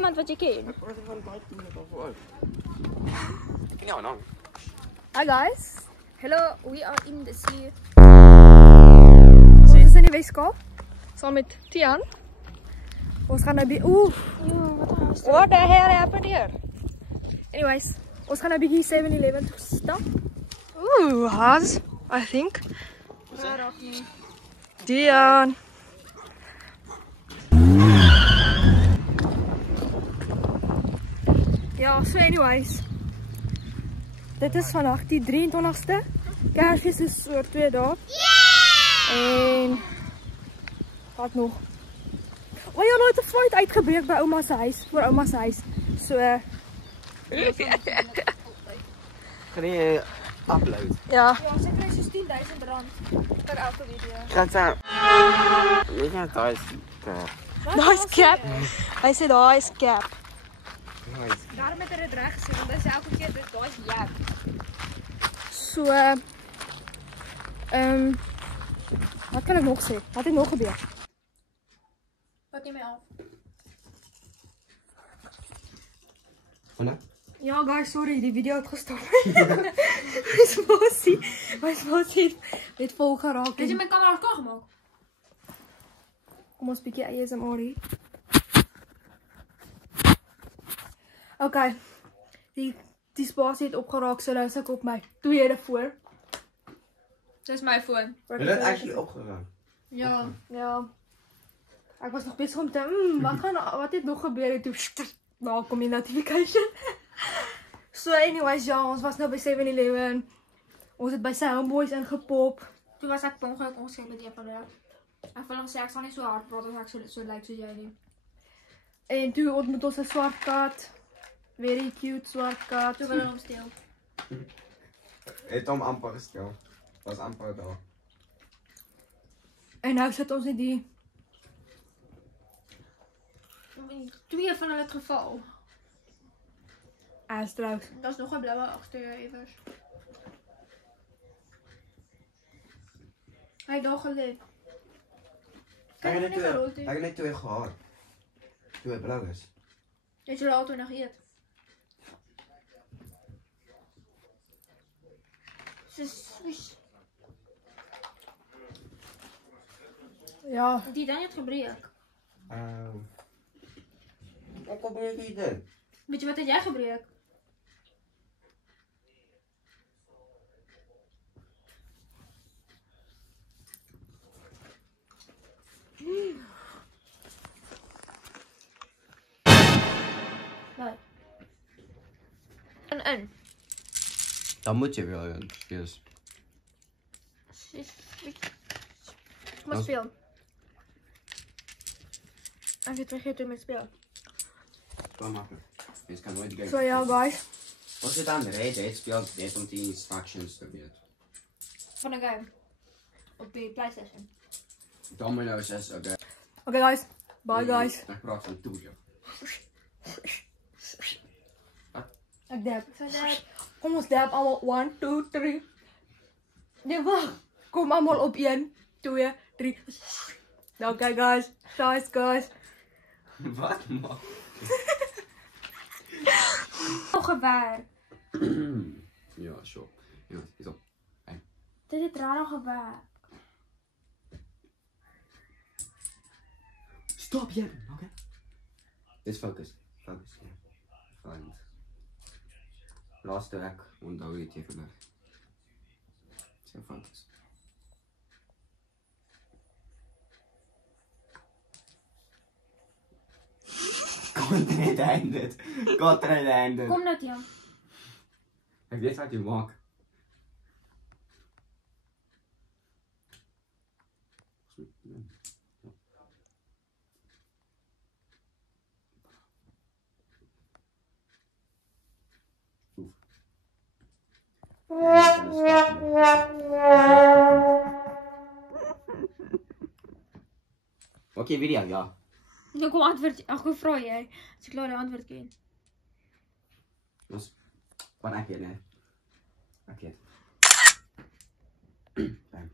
Iemand wat jy ken? Hi guys. Hello, we are in the sea. Ons is in die Weskaap. Saam met Tian. Ons gaan nou what the hell happened here? Anyways, ons gaan nou 'n bietjie 7-Eleven toe stap. Haas, I think. Tian. Ja, so anyways. Dit is vandag die 23ste. Kersfees is oor 2 dae. En wat nog? O ja, nooit 'n fluit uitgebreek by ouma se huis, voor ouma se huis. So kan jy upload? ja. Ja, sy kry so R10,000 per elke video. Gaan sy. Weet jy daai is Nice cap. Hy sê daai is cap. nice. Daarom het hy dit reg gesê, want hy sê elke keer dit daai is jap. So wat kan ek nog sê? Wat het nog gebeur? Wat neem my af? Wanneer? Ja guys, sorry, die video het gestop. My smosie het vol geraak. Het jy my kamera skoon gemaak? Kom ons bietjie ASMR hier. Okay. Die spasie het opgeraak, so nou is ek op my tweede foon. Dis my foon. Het dit actually opgeraak? Ja. Ja. Ek was nog besig om te wat het nog gebeur toe daar kom die notification. So anyways, ja, ons was nou by 7-Eleven. Ons het by sy homeboys ingepop. Toe was ek per ongeluk ongeskep met een van hulle. Ek wil hom sê ek sal nie so hard praat as ek so lyk soos jy nie. En toe ontmoet ons 'n swart kat. Very cute swart kat. Toe wil hulle hom steel. Het hom amper gestel. Was amper daar. En nou sit ons in die twee van hulle het geval. Trouwens. Dat is nog een blauwe achter even. Hij heeft al geleefd. Ek het net twee gehad. Twee blauw is. Je zullen altijd nog eet. Ja. Die dan het gebreek. Ek kom nie dit. Weet je wat heb jij gebreek? Nee. Een. Dan moet je wel een. Yes. Ik moet spelen. En je vergeet met spelen. Zo makkelijk. Je kan nooit game. So ja, guys. Als je dan rijdt, speelt net om die instructions te weten. Van een game. Op de PlayStation. Domino 6, oké. Oké guys. Bye guys. Ik praat van toe, joh. Ik dab. Kom ons dab allemaal. 1, 2, 3. Nee, wacht. Kom allemaal op 1, 2, 3. Oké guys. Guys, guys. Wat man? Nog gevaar. Ja, sure. Ja, is op. Dit is raar gevaar. Stop je. Oké. Dit is focus. Focus. Fijn. Laatste rek. Onthou je het even weg. Zo focus. Content ended. Content ended. Kom net Jan. Ik weet wat je maakt. Oké, video, ja. Ik kom antwoord. Ach, hoe vraag jij? Als ik laat de antwoord ken. Dus, wat heb je net? Oké. Fijn.